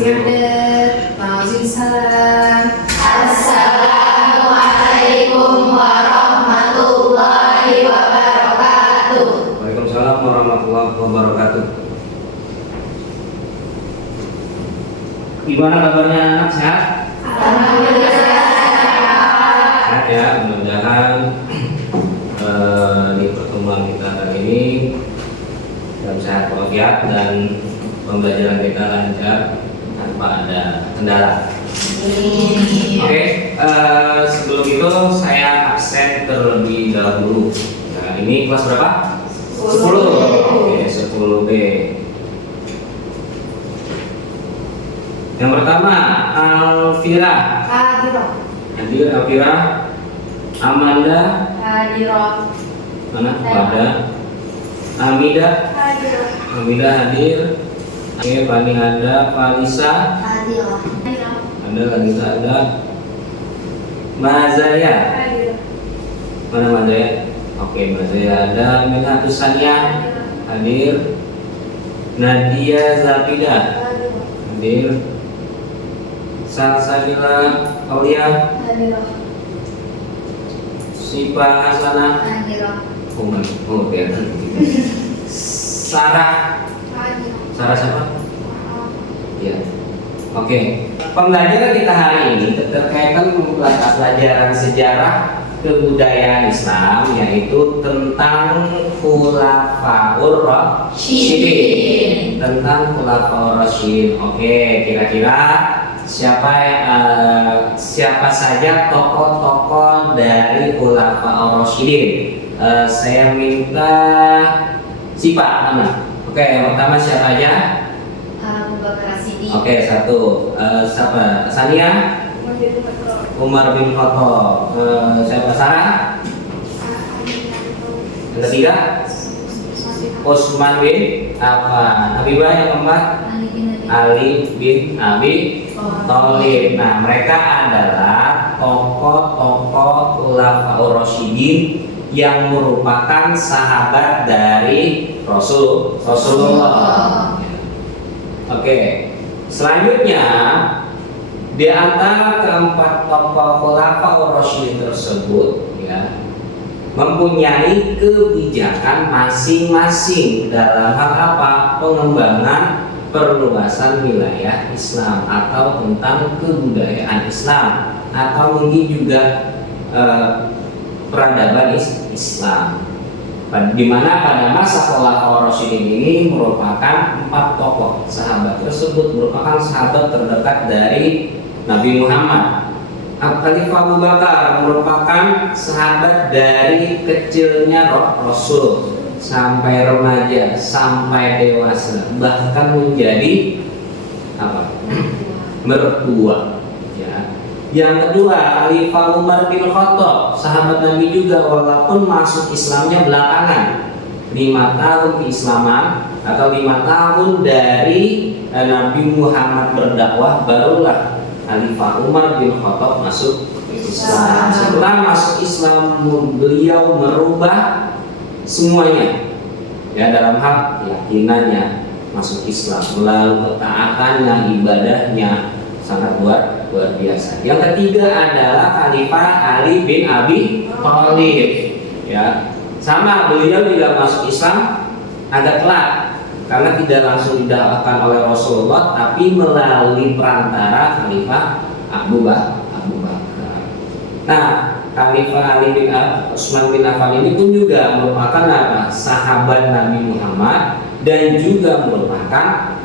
Waalaikumsalam. Assalamualaikum warahmatullahi wabarakatuh. Waalaikumsalam warahmatullahi wabarakatuh. Gimana kabarnya anak, sehat? Alhamdulillah sehat. Ya, mudah-mudahan di pertemuan kita kali ini dalam sehat walafiat dan pembelajaran kita lancar tanpa ada kendala. Oke, sebelum itu saya absen terlebih dahulu. Nah, ini kelas berapa? 10. Oke, 10B. Yang pertama, Alvira. Hadir Alvira. Amanda. Hadirah. Mana? Pada. Amida. Hadirah. Amida hadir. Oke, Fani ada. Falisa. Hadirah. Ada lagi ada. Mazaya. Hadirah. Mana Mazaya? Oke, Mazaya ada. Menatus Sania hadir. Nadia Zabida hadir. Salsabila Aulia. Hadirah. Sipa Hasanah. Hadirah. Oke. Sarah. Sarah siapa? Ya. Oke. Pembelajaran kita hari ini terkait pelajaran sejarah kebudayaan Islam, yaitu tentang Khulafaur Rasyidin. Tentang Khulafaur Rasyidin. Oke, kira-kira siapa saja tokoh-tokoh dari Khulafaur Rasyidin? Saya minta Sipa mana? Oke, yang pertama siapa aja? Abu Bakar As-Siddiq. Oke, satu. Siapa? Sania? Umar bin Khattab. Siapa? Sarah? Yang ketiga? Utsman bin Affan. Habibah yang keempat? Ali bin Abi Thalib. Nah, mereka adalah tokoh-tokoh Khulafaur Rasyidin yang merupakan sahabat dari Rasulullah. Oke, selanjutnya di antara keempat tokoh Khulafaur Rasyidin tersebut, ya, mempunyai kebijakan masing-masing dalam hal apa? Pengembangan perluasan wilayah Islam atau tentang kebudayaan Islam atau mungkin juga peradaban Islam. Di mana pada masa Khulafaur Rasyidin ini merupakan empat tokoh sahabat tersebut merupakan sahabat terdekat dari Nabi Muhammad. Khalifah Abu Bakar merupakan sahabat dari kecilnya Rasul sampai remaja sampai dewasa, bahkan menjadi apa? Mertua. Ya. Yang kedua, Khalifah Umar bin Khattab, sahabat Nabi juga, walaupun masuk Islamnya belakangan, 5 tahun keislaman atau 5 tahun dari Nabi Muhammad berdakwah, barulah Khalifah Umar bin Khattab masuk Islam. Setelah masuk Islam, beliau merubah semuanya, ya, dalam hal keyakinannya masuk Islam, melalui ketaatannya, ibadahnya sangat luar biasa. Yang ketiga adalah Khalifah Ali bin Abi Thalib, ya, sama beliau juga masuk Islam agak telat karena tidak langsung didakwahkan oleh Rasulullah, tapi melalui perantara Khalifah Abu Bakar. Nah, Khalifah Ali bin Utsman bin Affan ini pun juga merupakan apa? Sahabat Nabi Muhammad dan juga merupakan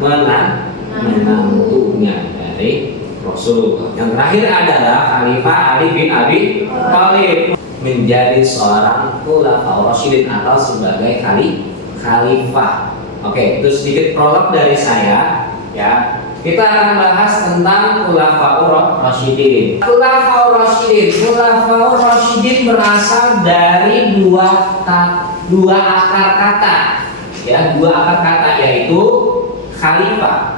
menantunya dari Rasulullah. Yang terakhir adalah Khalifah Ali bin Abi Thalib, menjadi seorang Khulafaur Rasyidin atau sebagai khalifah. Oke, itu sedikit prolog dari saya, ya. Kita akan bahas tentang Khulafaur Rasyidin. Khulafaur Rasyidin berasal dari dua akar kata, ya, yaitu khalifah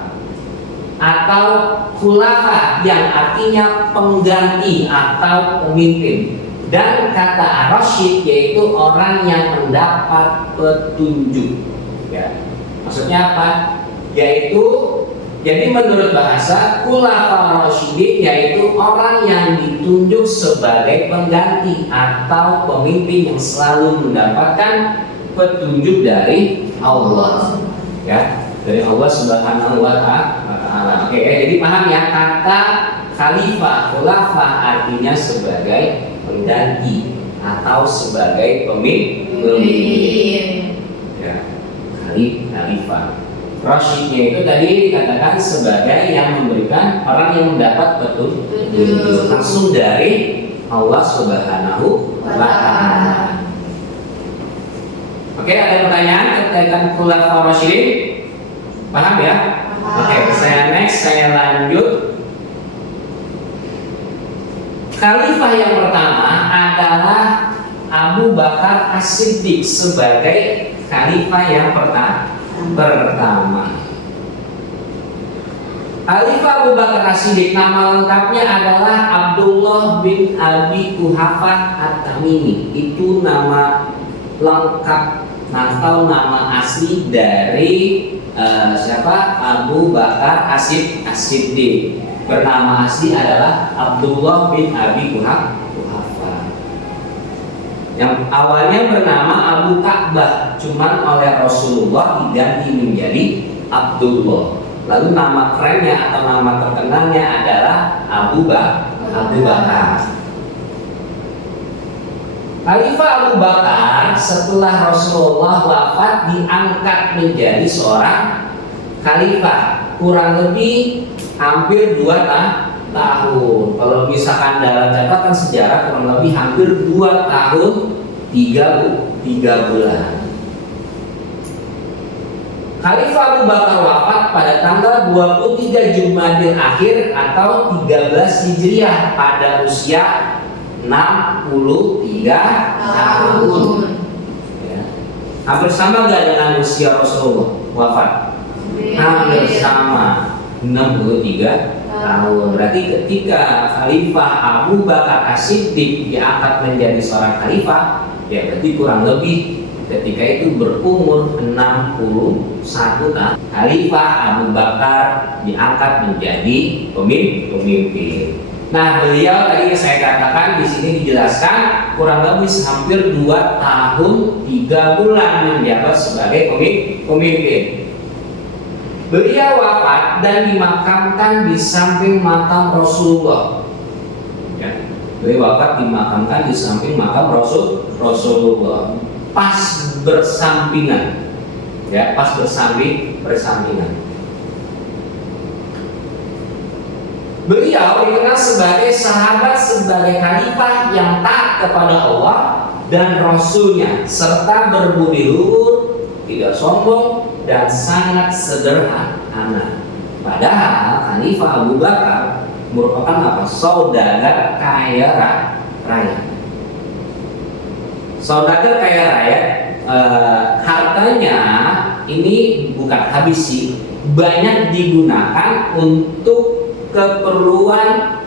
atau khulafa yang artinya pengganti atau pemimpin, dan kata rasyid yaitu orang yang mendapat petunjuk, ya. Maksudnya apa? Yaitu Jadi menurut bahasa khulafa rasyidin yaitu orang yang ditunjuk sebagai pengganti atau pemimpin yang selalu mendapatkan petunjuk dari Allah, ya, dari Allah Subhanahu wa Ta'ala. Oke, jadi paham ya, kata khalifah, khulafa artinya sebagai pengganti atau sebagai pemimpin. Ya, khalifah. Rasyidnya itu tadi dikatakan sebagai yang memberikan orang yang mendapat petunjuk langsung dari Allah Subhanahu wa Ta'ala. Oke, ada pertanyaan terkait khulafa rasyidin? Paham ya? Oke, saya lanjut. Khalifah yang pertama adalah Abu Bakar As-Siddiq sebagai khalifah yang pertama. Khalifah Abu Bakar As-Siddiq nama lengkapnya adalah Abdullah bin Abi Quhafah At-Tamimi. Itu nama lengkap atau nama asli dari siapa? Abu Bakar As-Siddiq. Bernama asli adalah Abdullah bin Abi Quhafah. Yang awalnya bernama Abu Ka'bah, cuman oleh Rasulullah diganti menjadi Abdullah. Lalu nama kerennya atau nama terkenalnya adalah Abu Bakar. Khalifah Abu Bakar setelah Rasulullah wafat diangkat menjadi seorang khalifah, kurang lebih hampir 2 tahun. Kalau misalkan dalam catatan sejarah kurang lebih hampir 2 tahun 3 bulan. Khalifah Abu Bakar wafat pada tanggal 23 Jumadil Akhir atau 13 Hijriah pada usia 63 tahun. Ya. Hampir sama gak dengan usia Rasulullah wafat? Hampir sama, 63 tahun. Berarti ketika Khalifah Abu Bakar As-Siddiq diangkat menjadi seorang khalifah, ya berarti kurang lebih ketika itu berumur 61 tahun. Khalifah Abu Bakar diangkat menjadi pemimpin. Nah, beliau tadi saya katakan di sini dijelaskan kurang lebih hampir 2 tahun 3 bulan menjabat sebagai pemimpin. Beliau wafat dan dimakamkan di samping makam Rasulullah. Ya, beliau wafat dimakamkan di samping makam Rasulullah. Pas bersampingan, ya, pas bersampingan. Beliau dikenal sebagai sahabat, sebagai khalifah yang taat kepada Allah dan Rasulnya, serta berbudi luhur, tidak sombong, dan sangat sederhana. Padahal Khalifah Abu Bakar merupakan apa? Saudagar kaya raya. Saudagar kaya raya, hartanya ini bukan habis sih, banyak digunakan untuk keperluan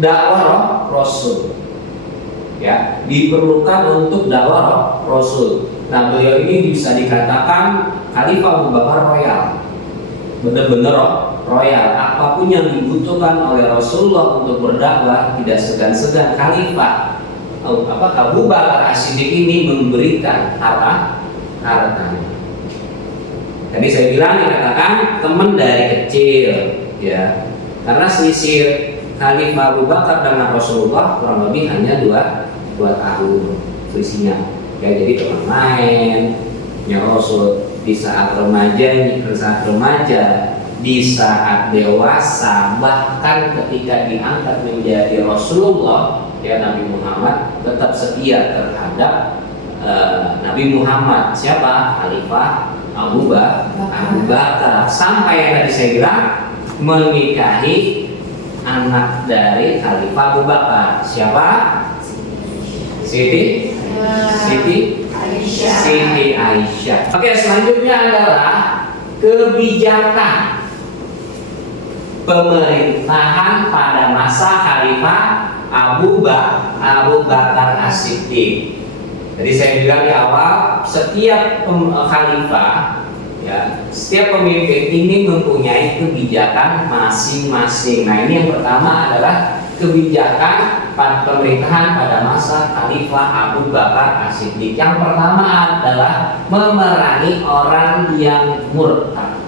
dakwah Rasul. Ya, diperlukan untuk dakwah Rasul. Nah, beliau ini bisa dikatakan Khalifah Abu Bakar royal, benar-benar royal. Apapun yang dibutuhkan oleh Rasulullah untuk berdakwah, tidak segan-segan Khalifah Abu Bakar As-Siddiq ini memberikan hartanya. Tadi saya bilang dikatakan teman dari kecil, ya, karena selisih Khalifah Abu Bakar dengan Rasulullah kurang lebih hanya 2 tahun selisihnya. Ya, jadi teman main, ya Rasul di saat remaja, di saat dewasa, bahkan ketika diangkat menjadi Rasulullah, ya Nabi Muhammad tetap setia terhadap Nabi Muhammad. Siapa? Khalifah Abu Bakar. Sampai yang tadi saya bilang menikahi anak dari Khalifah Abu Bakar. Siapa? Siti Aisyah. Oke, selanjutnya adalah kebijakan pemerintahan pada masa Khalifah Abu Bakar As-Siddiq. Jadi saya bilang di awal, setiap khalifah, ya, setiap pemimpin ingin mempunyai kebijakan masing-masing. Nah, ini yang pertama adalah kebijakan pemerintahan pada masa Khalifah Abu Bakar As-Siddiq. Yang pertama adalah memerangi orang yang murtad.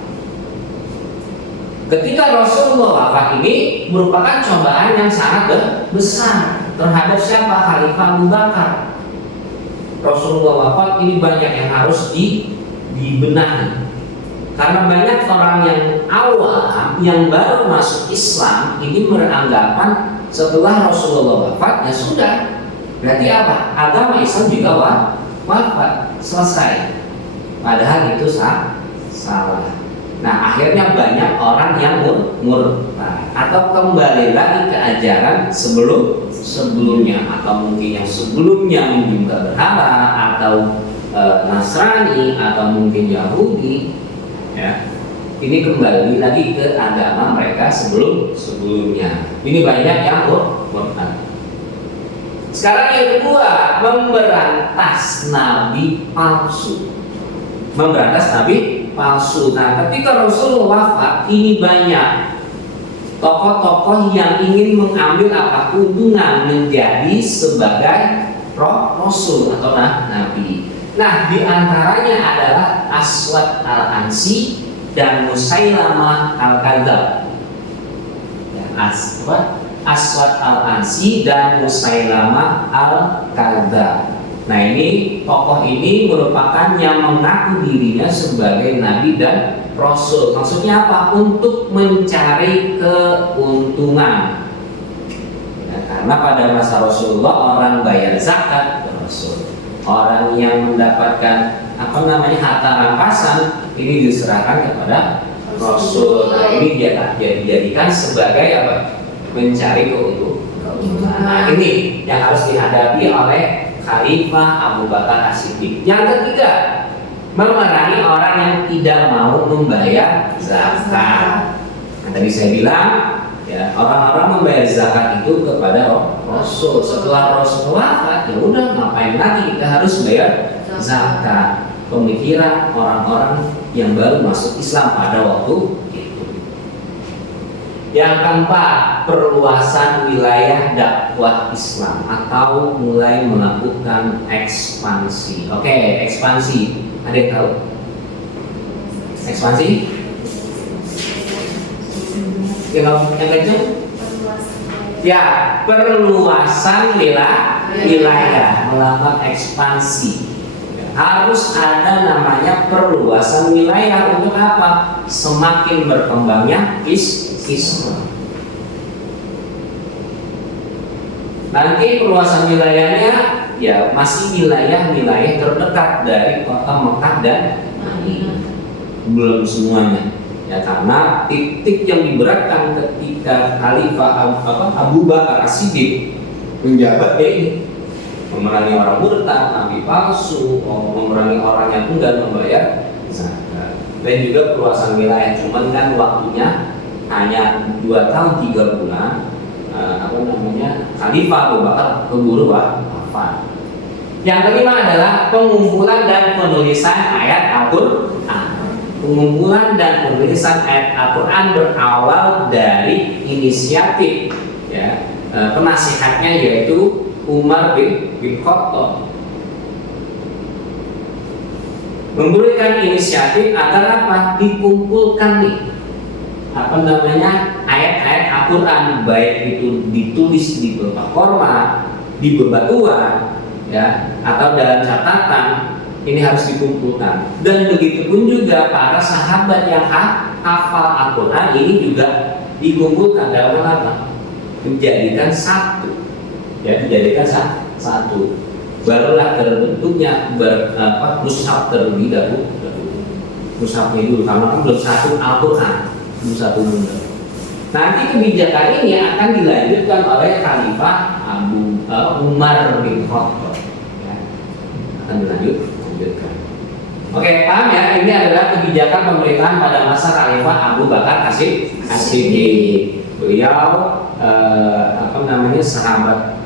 Ketika Rasulullah wafat ini merupakan cobaan yang sangat besar terhadap siapa? Khalifah Abu Bakar. Rasulullah wafat ini banyak yang harus dibenahi. Karena banyak orang yang awam yang baru masuk Islam ini beranggapan setelah Rasulullah wafat ya sudah. Berarti apa? Agama Islam juga wafat, selesai. Padahal itu salah. Nah, akhirnya banyak orang yang murtad atau kembali lagi ke ajaran sebelumnya, atau mungkin yang sebelumnya juga berhala atau Nasrani atau mungkin Yahudi, ya. Ini kembali lagi ke agama mereka sebelumnya. Ini banyak yang murtad. Sekarang yang kedua, memberantas nabi palsu. Memberantas nabi palsu. Nah, ketika Rasulullah wafat, ini banyak tokoh-tokoh yang ingin mengambil keuntungan menjadi sebagai rasul atau nabi. Nah, diantaranya adalah Aswad al-Ansi dan Musailamah al-Kadzab. Aswad al-Ansi dan Musailamah al-Kadzab. Nah, ini tokoh ini merupakan yang mengaku dirinya sebagai nabi dan rasul. Maksudnya apa? Untuk mencari keuntungan. Ya, karena pada masa Rasulullah orang bayar zakat ke rasul. Orang yang mendapatkan harta rampasan ini diserahkan kepada rasul. Nah, ini dia dijadikan sebagai apa? Mencari keuntungan. Nah, ini yang harus dihadapi oleh Khalifah Abu Bakar As-Siddiq. Yang ketiga, memerangi orang yang tidak mau membayar zakat. Nah, tadi saya bilang, ya, orang-orang membayar zakat itu kepada Rasul. Setelah Rasul wafat, ya udah ngapain lagi kita harus bayar zakat. Pemikiran orang-orang yang baru masuk Islam pada waktu itu. Yang keempat, perluasan wilayah dakwah Islam atau mulai melakukan ekspansi. Oke, ekspansi. Ada yang tahu? Ekspansi? Yang kencang? Ya, perluasan wilayah, melakukan ekspansi. Harus ada namanya perluasan wilayah. Untuk apa? Semakin berkembangnya Islam. Nanti perluasan wilayahnya ya masih wilayah-wilayah terdekat dari kota Mekah dan Madinah. Belum semuanya. Ya, karena titik yang diberatkan ketika Khalifah Abu Bakar As-Siddiq menjabat ini memerangi orang murtad, nabi palsu, memerangi orang yang enggan membayar zakat, dan juga perluasan wilayah. Cuman kan waktunya hanya 2 tahun 3 bulan. Khalifah Abu Bakar keburu wafat. Yang kelima adalah pengumpulan dan penulisan ayat Al-Quran. Pengumpulan dan penulisan ayat Al-Quran berawal dari inisiatif, ya, penasihatnya yaitu Umar bin Khattab. Memberikan inisiatif agar apa? Dikumpulkan nih ayat-ayat Al-Quran, baik itu ditulis di beberapa format, di bebatuan, ya, atau dalam catatan. Ini harus dikumpulkan. Dan begitu pun juga para sahabat yang hafal Al-Quran ini juga dikumpulkan dalam apa? Menjadikan satu. Ya, dijadikan satu. Barulah terbentuknya mushaf terlebih dahulu. Mushafnya dulu, karena kan belum satu Al-Quran, belum satu bunda. Nanti kebijakan ini akan dilanjutkan oleh Khalifah Umar bin Khattab. Ya, akan dilanjutkan. Oke, paham ya? Ini adalah kebijakan pemerintahan pada masa Khalifah Abu Bakar As-Siddiq. Beliau sahabat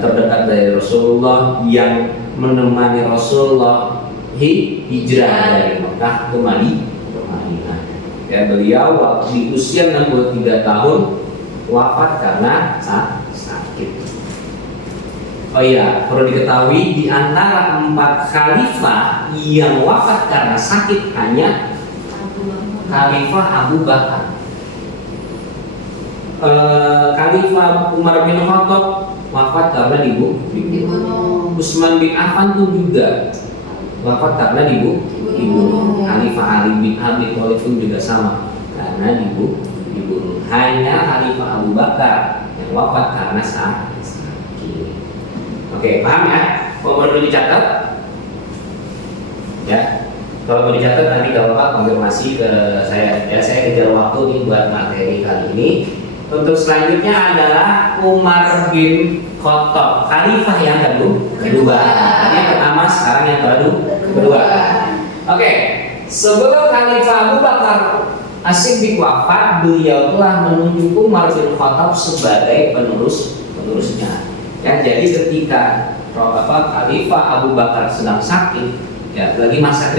terdekat dari Rasulullah yang menemani Rasulullah hijrah dari Mekah ke Madinah. Ya, beliau di usia 63 tahun wafat karena sakit. Oh iya, perlu diketahui di antara 4 khalifah yang wafat karena sakit hanya Khalifah Abu Bakar. Khalifah Umar bin Khattab wafat karena dibunuh. Utsman bin Affan tuh juga wafat karena dibunuh. Khalifah Ali bin Abi Thalib pun juga sama karena dibunuh. Hanya Khalifah Abu Bakar yang wafat karena sakit. Oke, paham ya? Kalau perlu dicatat, ya. Kalau mau dicatat nanti kalau Bapak konfirmasi ke saya. Ya, saya kejar waktu nih buat materi kali ini. Untuk selanjutnya adalah Umar bin Khattab, khalifah yang kedua. Tadi yang pertama, sekarang yang kedua. Oke, sebelum Khalifah Abu Bakar As-Siddiq wafat, beliau telah menunjuk Umar bin Khattab sebagai penerusnya. Ya, jadi ketika Khalifah Abu Bakar sedang sakit, ya lagi masa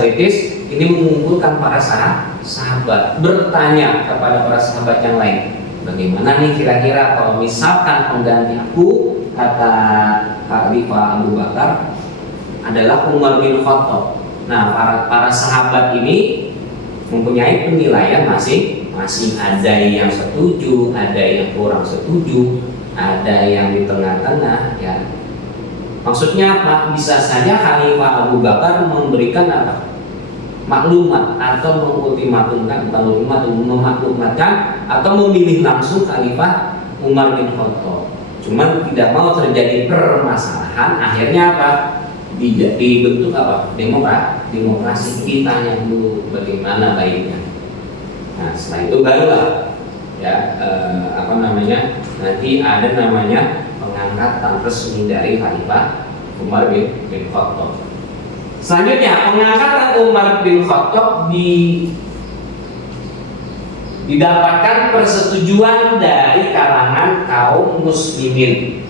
kritis, ini mengumpulkan para sahabat, bertanya kepada para sahabat yang lain, bagaimana nih kira-kira kalau misalkan pengganti aku, kata Khalifah Abu Bakar, adalah Umar bin Khattab. Nah, para sahabat ini mempunyai penilaian masing-masing. Ada yang setuju, ada yang kurang setuju, ada yang di tengah-tengah. Ya, maksudnya apa? Bisa saja Khalifah Abu Bakar memberikan apa? Maklumat atau mengultimatumkan, memaklumatkan atau memilih langsung Khalifah Umar bin Khattab. Cuman tidak mau terjadi permasalahan, akhirnya apa? Dibentuk apa? Demokrasi. Ditanya dulu bagaimana baiknya. Nah, setelah itu barulah ya nanti ada namanya pengangkatan resmi dari Khalifah Umar bin Khattab. Selanjutnya, pengangkatan Umar bin Khattab didapatkan persetujuan dari kalangan kaum muslimin.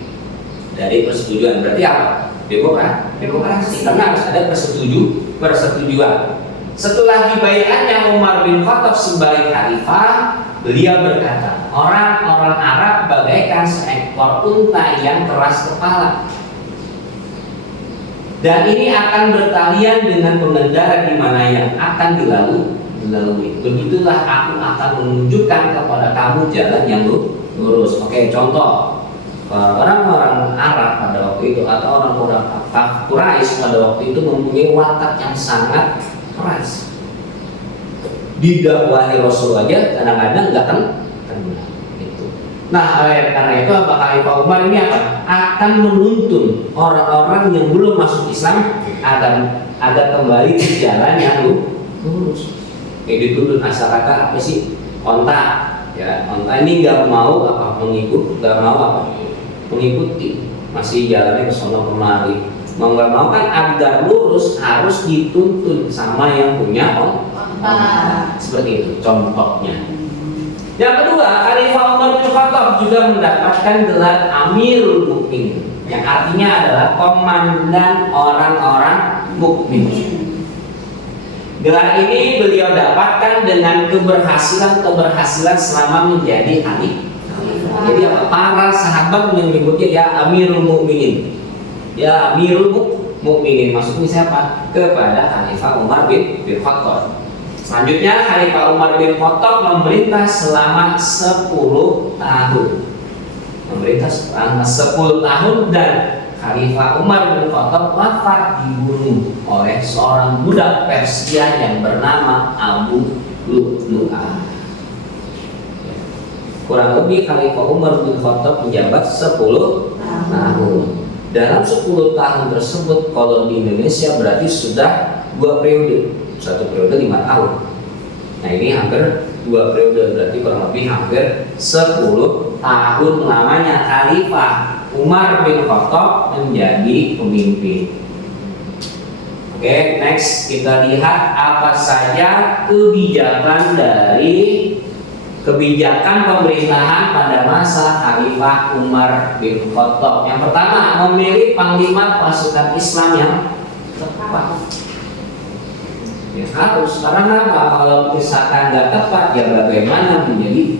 Dari persetujuan berarti apa? Demokrasi. Karena harus ada persetujuan. Setelah dibaiatnya Umar bin Khattab sebagai khalifah, beliau berkata, orang-orang Arab bagaikan seekor unta yang keras kepala. Dan ini akan bertalian dengan pengendara di mana yang akan dilalui. Begitulah aku akan menunjukkan kepada kamu jalan yang lurus. Oke, contoh orang-orang Arab pada waktu itu atau orang-orang Quraisy pada waktu itu mempunyai watak yang sangat keras. Didakwahi Rasul aja kadang-kadang nggak kena. Nah, karena itu Khalifah Umar ini akan menuntun orang-orang yang belum masuk Islam agar kembali ke jalan yang lurus. Dituntun masyarakat apa sih? Onta, ya onta ini nggak mau mengikuti, masih jalannya ke sono kemari. Mau nggak mau kan agar lurus harus dituntun sama yang punya onta. Seperti itu contohnya. Yang kedua, Khalifah Umar bin Khattab juga mendapatkan gelar Amirul Mukminin, yang artinya adalah komandan orang-orang mukmin. Gelar ini beliau dapatkan dengan keberhasilan selama menjadi khalifah. Jadi para sahabat menyebutnya ya Amirul Mukminin. Ya Amirul Mukminin maksudnya siapa? Kepada Khalifah Umar bin Khattab. Selanjutnya Khalifah Umar bin Khattab memerintah selama 10 tahun. Dan Khalifah Umar bin Khattab wafat dibunuh oleh seorang budak Persia yang bernama Abu Lu'lu'ah. Kurang lebih Khalifah Umar bin Khattab menjabat 10 tahun. Dalam 10 tahun tersebut, kalau di Indonesia berarti sudah 2 periode. Satu periode 5 tahun. Nah, ini hampir 2 periode, berarti kurang lebih hampir 10 tahun lamanya Khalifah Umar bin Khattab menjadi pemimpin. Oke, next kita lihat apa saja kebijakan pemerintahan pada masa Khalifah Umar bin Khattab. Yang pertama, memilih panglima pasukan Islam yang tepat. Ya, harus, karena apa? Kalau misalkan nggak tepat, ya bagaimana menjadi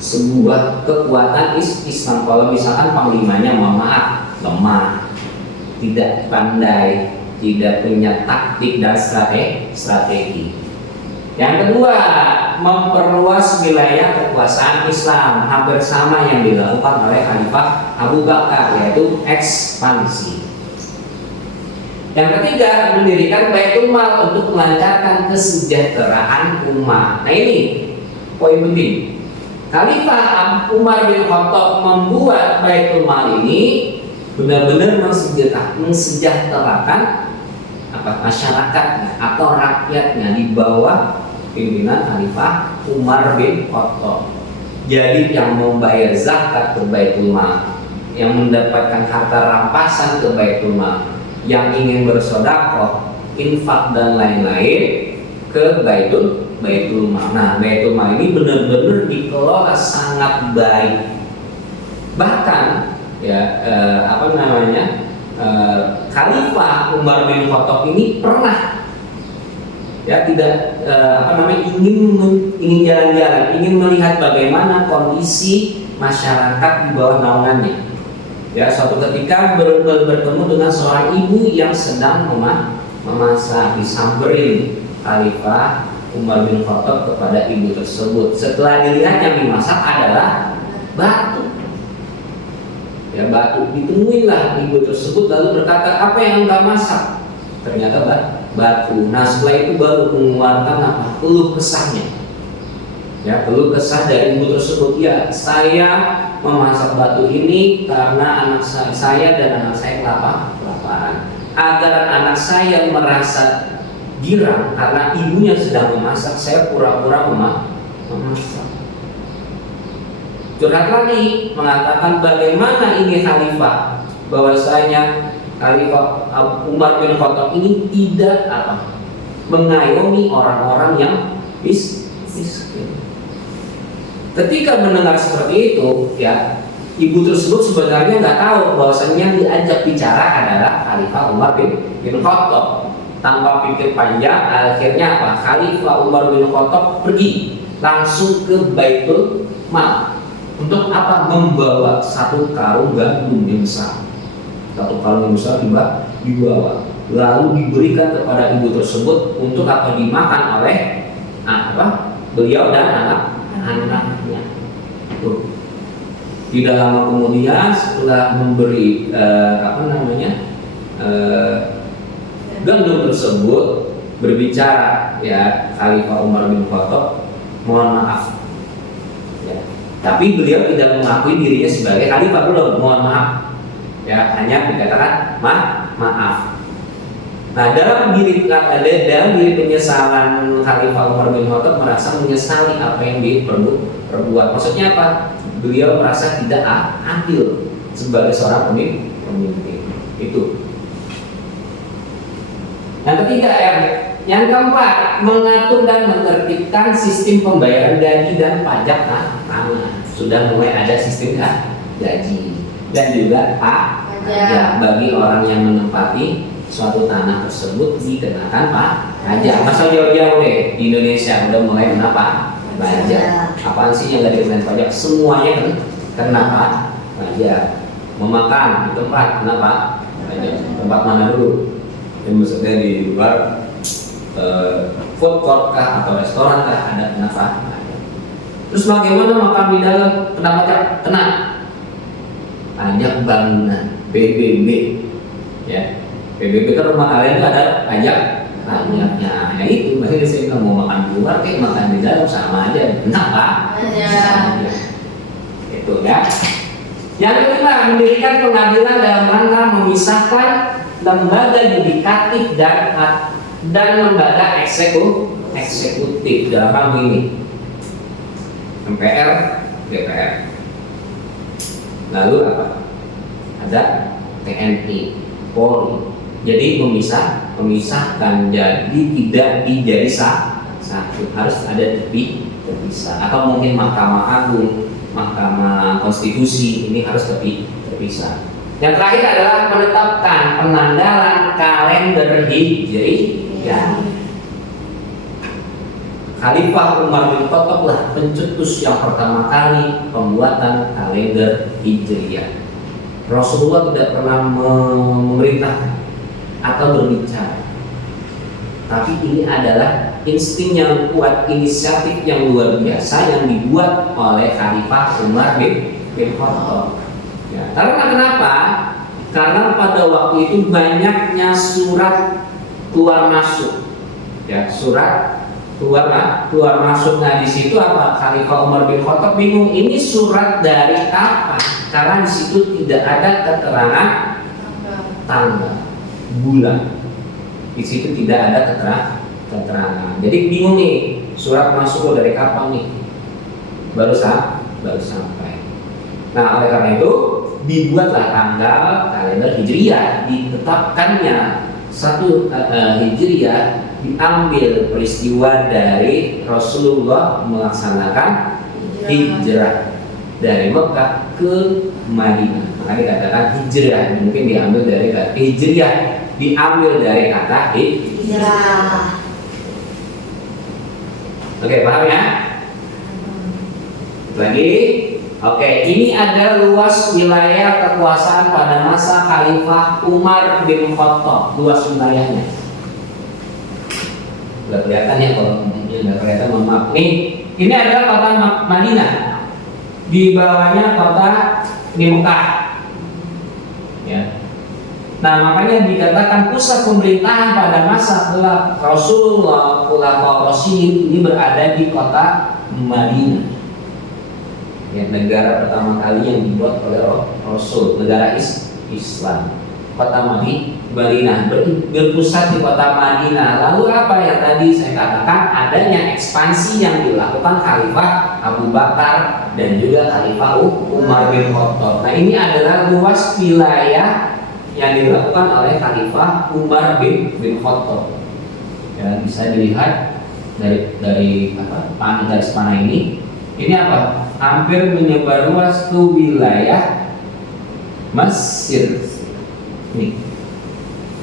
sebuah kekuatan Islam? Kalau misalkan panglimanya, mohon maaf, lemah, tidak pandai, tidak punya taktik dan strategi. Yang kedua, memperluas wilayah kekuasaan Islam, hampir sama yang dilakukan oleh Khalifah Abu Bakar, yaitu ekspansi. Yang ketiga, mendirikan Baitul Mal untuk melancarkan kesejahteraan umat. Nah ini poin penting. Khalifah Umar bin Khattab membuat Baitul Mal ini benar-benar mensejahterakan masyarakatnya atau rakyatnya di bawah pimpinan Khalifah Umar bin Khattab. Jadi yang membayar zakat ke Baitul Mal, yang mendapatkan harta rampasan ke Baitul Mal, yang ingin bersedekah, infak dan lain-lain ke Baitul Mal. Nah, Baitul Mal ini benar-benar dikelola sangat baik. Bahkan Khalifah Umar bin Khattab ini pernah ingin jalan-jalan, ingin melihat bagaimana kondisi masyarakat di bawah naungannya. Ya, suatu ketika bertemu dengan seorang ibu yang sedang memasak, disamperin Khalifah Umar bin Khattab kepada ibu tersebut. Setelah dilihat yang dimasak adalah batu. Ya, batu. Ditemuilah ibu tersebut lalu berkata, apa yang Anda masak? Ternyata batu. Nah, setelah itu baru mengeluarkan keluh kesahnya. Ya, keluh kesah dari ibu tersebut. Ya, saya memasak batu ini karena anak saya dan anak saya kelaparan. Agar anak saya merasa girang karena ibunya sedang memasak, saya pura-pura memasak. Curhat lagi mengatakan bagaimana ini Khalifah, bahwasanya Khalifah Umar bin Khattab ini tidak mengayomi orang-orang yang miskin. Ketika mendengar seperti itu, ya, ibu tersebut sebenarnya nggak tahu bahwasanya yang diajak bicara adalah Khalifah Umar bin Khattab. Tanpa pikir panjang, akhirnya Khalifah Umar bin Khattab pergi langsung ke Baitul Mal. Untuk apa? Membawa satu karung gandum yang besar. Satu karung yang besar dibawa, lalu diberikan kepada ibu tersebut untuk dimakan oleh beliau dan anak-anaknya. Tidak lama kemudian setelah memberi gandum tersebut, berbicara Khalifah Umar bin Khattab, mohon maaf. Ya. Tapi beliau tidak mengakui dirinya sebagai khalifah, belum, mohon maaf. Ya, hanya dikatakan maaf. Nah, dalam diri penyesalan Khalifah Umar bin Khattab merasa menyesali apa yang diperbuat. Maksudnya apa? Beliau merasa tidak adil sebagai seorang pemimpin. Itu. Yang ketiga, yang keempat, mengatur dan menertibkan sistem pembayaran gaji dan pajak tanah. Sudah mulai ada sistem gaji dan juga pajak bagi orang yang menempati suatu tanah tersebut dikenakan pajak. Masa jauh-jauh deh di Indonesia udah mulai kena pajak. Apaan sih yang nggak dikenakan pajak? Semuanya kena pajak. Memakan di tempat kenapa? Pajak. Tempat mana dulu? Yang maksudnya di luar food court kah atau restoran kah ada kenapa? Terus bagaimana makan di dalam kena pajak? Kena pajak bangunan PBB, ya. PBB kan rumah kalian itu ada pajaknya. Ya itu maksudnya saya bilang mau makan di luar kayak makan di dalam sama aja, kenapa? Itu ya. Yang kelima, mendirikan pengadilan dalam rangka memisahkan lembaga yudikatif dan lembaga eksekutif. Dalam hal ini MPR, DPR. Lalu apa? Ada TNI, Polri. Jadi memisahkan, jadi tidak dijadi satu, harus ada terpisah. Atau mungkin Mahkamah Agung, Mahkamah Konstitusi ini harus terpisah. Yang terakhir adalah menetapkan penanggalan kalender Hijriyah. Khalifah Umar bin Khattab lah pencetus yang pertama kali pembuatan kalender Hijriyah. Rasulullah tidak pernah memerintahkan atau berbicara, tapi ini adalah insting yang kuat, inisiatif yang luar biasa yang dibuat oleh Khalifah Umar bin Khattab. Ya, karena kenapa? Karena pada waktu itu banyaknya surat keluar masuk, ya, surat keluar masuk. Nah di situ apa? Khalifah Umar bin Khattab bingung, ini surat dari kapan? Karena di situ tidak ada keterangan tanggal, bulan. Di situ tidak ada keterangan. Jadi bingung nih, surat masuk dari kapan nih? Baru sampai. Nah oleh karena itu dibuatlah tanggal kalender Hijriyah, ditetapkannya 1 Hijriyah, diambil peristiwa dari Rasulullah melaksanakan hijrah dari Mekah ke Madinah. Maka dikatakan hijrah, mungkin diambil dari kata hijriyah, diambil dari kata hijrah. Oke, paham ya? Lagi. Oke, ini ada luas wilayah kekuasaan pada masa Khalifah Umar bin Khattab, luas wilayahnya. Nggak kelihatan ya, kalau nggak kelihatan mohon maaf. Ini adalah kota Madinah, di bawahnya kota di Mekah. Ya. Nah makanya dikatakan pusat pemerintahan pada masa Rasulullah Khulafaur Rasyidin ini berada di kota Madinah. Ya, negara pertama kali yang dibuat oleh Rasul, negara Islam. Kota Madinah berpusat di kota Madinah. Lalu apa yang tadi saya katakan, adanya ekspansi yang dilakukan Khalifah Abu Bakar dan juga Khalifah Umar bin Khattab. Nah ini adalah luas wilayah yang dilakukan oleh Khalifah Umar bin Khattab. Ya, bisa dilihat dari garis panah ini. Ini apa? Hampir menyebar luas ke wilayah Mesir. Nih,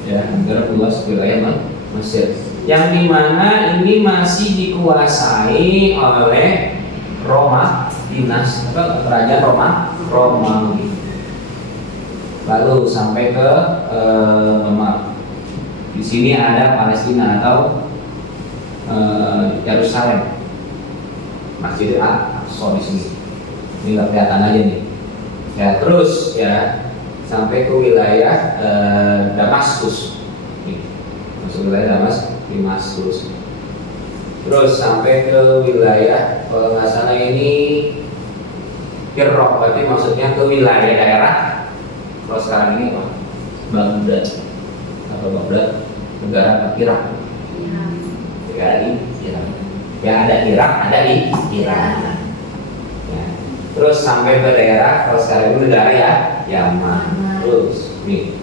ya, hampir luas wilayah Mesir. Yang dimana ini masih dikuasai oleh Roma, kerajaan Romawi. Lalu sampai ke di sini ada Palestina atau Yerusalem. Masjid Al-Aqsa di sini. Ini nggak kelihatan aja nih. Ya terus ya sampai ke wilayah Damaskus. Nih, masuk wilayah Damaskus. Terus sampai ke wilayah kalau nggak salah ini Irak, berarti maksudnya ke wilayah daerah. Kalau sekarang ini apa? Baghdad atau Baghdad, negara Irak. Negara di Irak. Ya ada Irak, ada di Iran. Ya. Terus sampai ke daerah, kalau sekarang itu negara ya Yaman. Terus nih,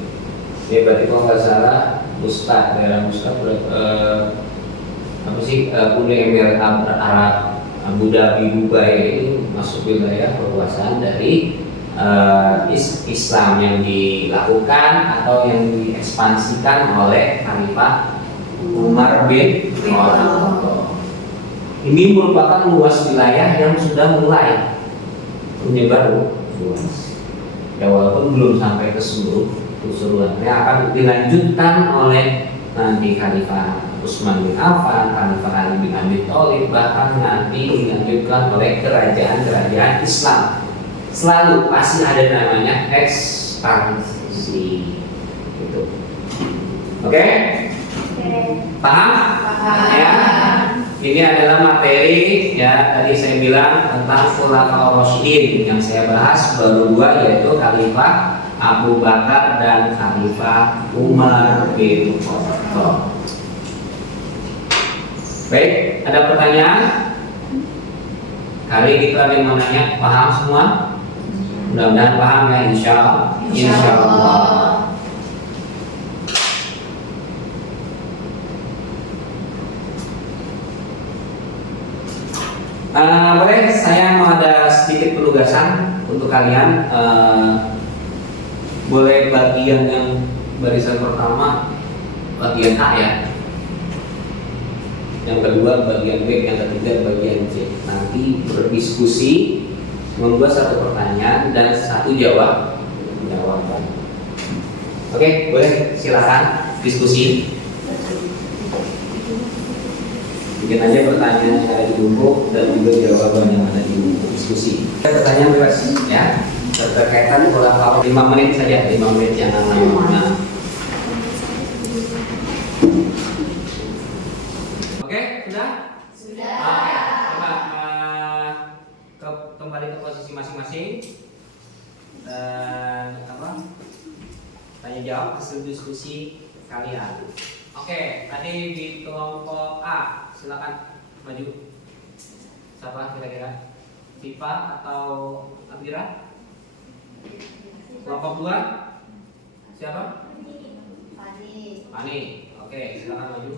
ini berarti kalau nggak salah daerah Muscat apa sih? Uni Emirat Arab, Abu Dhabi, Dubai itu masuk wilayah kekuasaan dari Islam yang dilakukan atau yang diekspansikan oleh Khalifah Umar bin Khattab. Ini merupakan luas wilayah yang sudah mulai menyebar luas. Ya walaupun belum sampai ke keseluruhannya, akan dilanjutkan oleh nanti Khalifah Utsman bin Affan, Khalifah Ali bin Abi Thalib, bahkan nanti dilanjutkan oleh kerajaan-kerajaan Islam. Selalu pasti ada namanya ekspansi. Gitu. Oke? Paham? Ya. Ini adalah materi ya tadi saya bilang tentang Khulafaur Rasyidin. Yang saya bahas baru 2, yaitu Khalifah Abu Bakar dan Khalifah Umar bin Khattab. Baik, ada pertanyaan? Kali ini ada yang mau nanya, paham semua? Mudah-mudahan paham ya, insya Allah. Boleh saya mau ada sedikit penugasan untuk kalian Boleh bagian yang barisan pertama bagian A ya. Yang kedua bagian B, yang ketiga bagian C. Nanti berdiskusi membuat satu pertanyaan dan satu jawaban. Oke, boleh silakan diskusi. Bikin aja pertanyaan yang ada di buku dan juga jawaban yang ada di buku diskusi. Pertanyaan bebas ya. Berkaitan pola 5 menit saja, 5 menit jangan lama. Nah. Oke, sudah? Sudah. Oke, coba kembali ke posisi masing-masing dan tanya jawab hasil diskusi kalian. Oke, tadi di kelompok A, silakan maju. Siapa kira-kira? Siva atau Abira? Kelompok 2 siapa? Ani. Oke, silakan maju.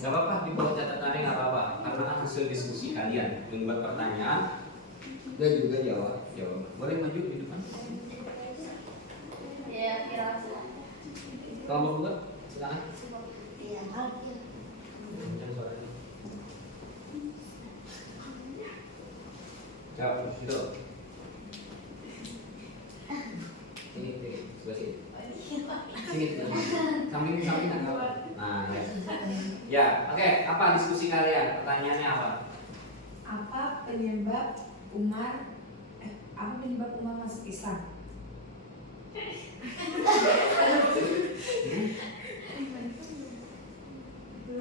Gak apa-apa, di bawah catatannya gak apa-apa, karena kan hasil diskusi kalian membuat pertanyaan dan juga jawab. Boleh maju di depan. Ya, kira. Kelompok 2 silakan. Iya. Jangan suaranya. Jawab itu. Sini, sebelah sini. Sini, samping enggak apa. Nah, ya. Ya, oke. Apa diskusi kalian? Pertanyaannya apa? Apa penyebab Umar masuk Islam?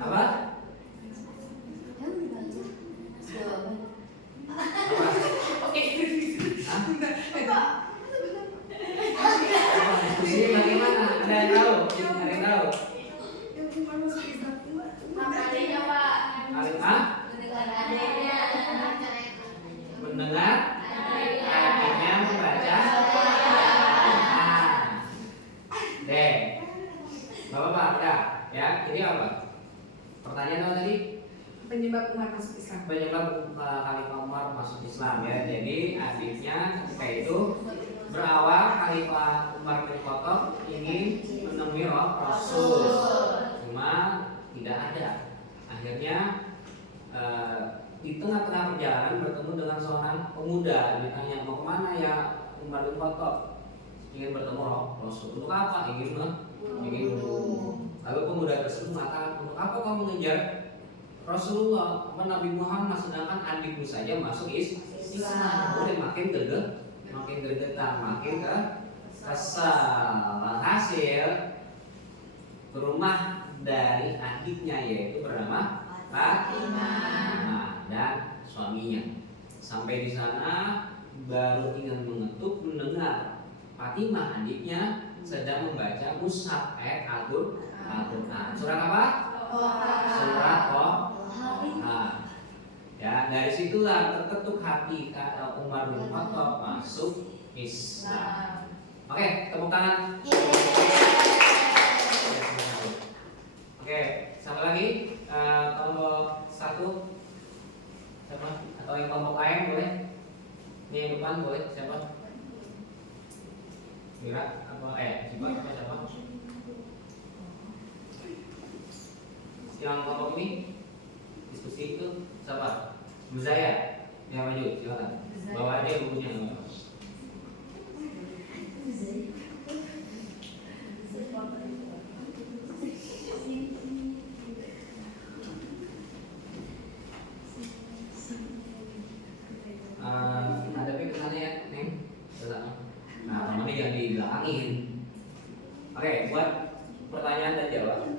Apa? Diskusi bagaimana? Ada yang tahu? Makanya Pak. Alif A? Mendengar adiknya membaca Quran. D. Bapak-bapak, udah ya. Ini apa? Pertanyaan apa tadi? Penyebab Umar masuk Islam. Penyebab Khalifah Umar masuk Islam ya. Jadi adiknya ketika itu berawal Khalifah Umar bin Khattab ingin menemui Rasul, cuma tidak ada. Akhirnya di tengah-tengah perjalanan bertemu dengan seorang pemuda. Ditanya, mau kemana ya Umar bin Khattab? Ingin bertemu Rasul. Untuk apa? Ingin bertemu. Lalu pemuda tersebut mengatakan, untuk apa kamu mengejar Rasulullah, Nabi Muhammad, sedangkan adikmu saja masuk Islam? Boleh makin gregetan, makin kesal. Hasil ke rumah dari adiknya yaitu bernama Fatimah dan suaminya. Sampai di sana baru tinggal mengetuk mendengar Fatimah adiknya sedang membaca mushaf ayat Al-Qur'an. Surat apa? Surat ya, dari situlah terketuk hati Umar bin Khattab masuk Islam. Oke, tepuk tangan. Oke, satu lagi kelompok 1 siapa? Atau yang kelompok lain boleh? Ini yang depan boleh siapa? Mira siapa? Yang kelompok ini diskusi itu siapa? Muzaya yang maju, silakan. Bawa aja bukunya. Ada pikirannya ya, Neng? Nah, temannya yang dibilangin. Oke, buat pertanyaan dan jawab.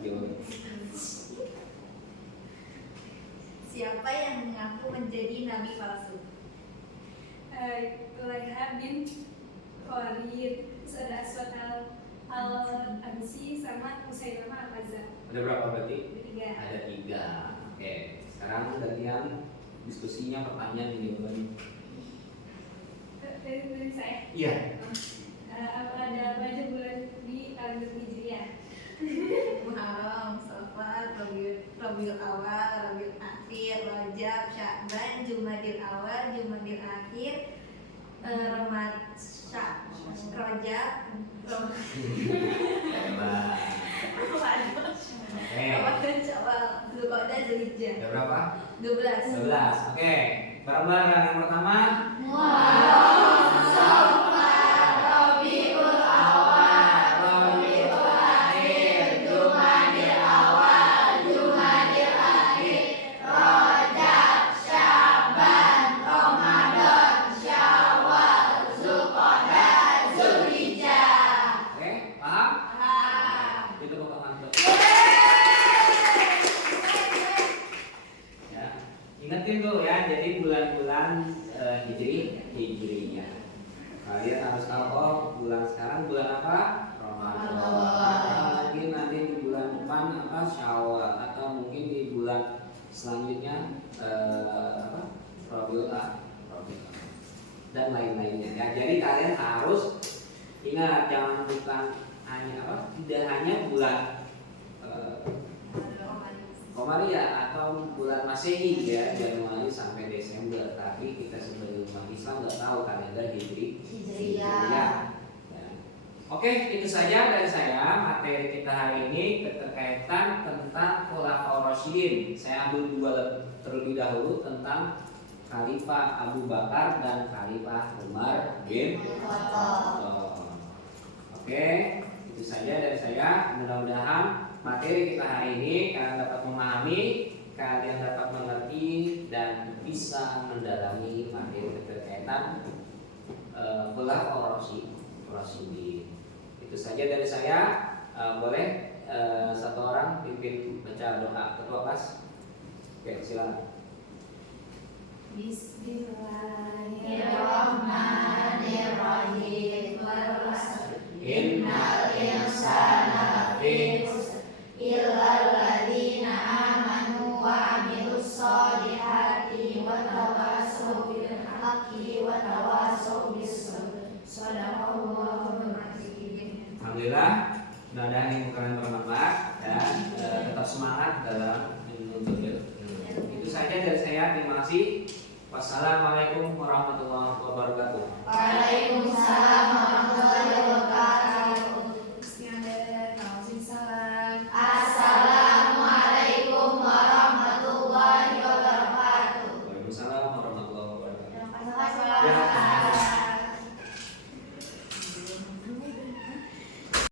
Siapa yang mengaku menjadi nabi palsu? Tulaiha bin Khalid, ada Aswad al-Ansi sama Musailamah al-Kadzdzab. Ada berapa berarti? Ada 3. Oke, sekarang gantian diskusinya, pertanyaan ini jawaban. Dari saya. Iya. Ada apa aja bulan di kalender Hijriah? Muharram, Safar, Rabiul Awal, Rabiul Akhir, Rajab, Sya'ban, Jumadil Awal, Jumadil Akhir, Rojab, Hebat. Ramadan, Oke. Ramadan, Syawal, Dzulqa'dah, Dzulhijjah. Ada berapa? 12. 11. Oke. Bareng-bareng yang pertama. Oke, paham? Itu potongan tuh. Ya, ingetin tuh ya, jadi bulan-bulan hijriyah. Kalian harus tahu oh bulan sekarang bulan apa? Ramadan. Lagi nanti di bulan depan apa? Syawal atau mungkin di bulan selanjutnya apa? Rabiul Akhir dan lain-lainnya ya. Jadi kalian harus ingat jangan bukan hanya apa? Tidak hanya bulan Komariah atau bulan Masehi ya, Januari sampai Desember, tapi kita sebagai umat Islam nggak tahu kalender Hijriyah. Ya. Oke, itu saja dari saya materi kita hari ini keterkaitan tentang Khulafaur Rasyidin. Saya ambil dua terlebih dahulu tentang Khalifah Abu Bakar dan Khalifah Umar bin Khattab. Oke, itu saja dari saya. Mudah-mudahan materi kita hari ini kalian dapat memahami, kalian dapat mengerti dan bisa mendalami materi keterkaitan Khulafaur Rasyidin. Itu saja dari saya. Boleh satu orang pimpin baca doa ketua kelas. Oke, silakan. Bismillahirrahmanirrahim. Innal insana lafi Illal ladzina amanu wa amilus solihati wa tawassaw bil haqqi wa tawassaw bis sabr. Shadaqallahul azim. Alhamdulillah, mudah-mudahan ilmu kalian bermanfaat dan tetap semangat dalam menuntut ilmu. Itu saja dari saya. Terima kasih. Wassalamualaikum warahmatullahi wabarakatuh. Waalaikumsalam warahmatullahi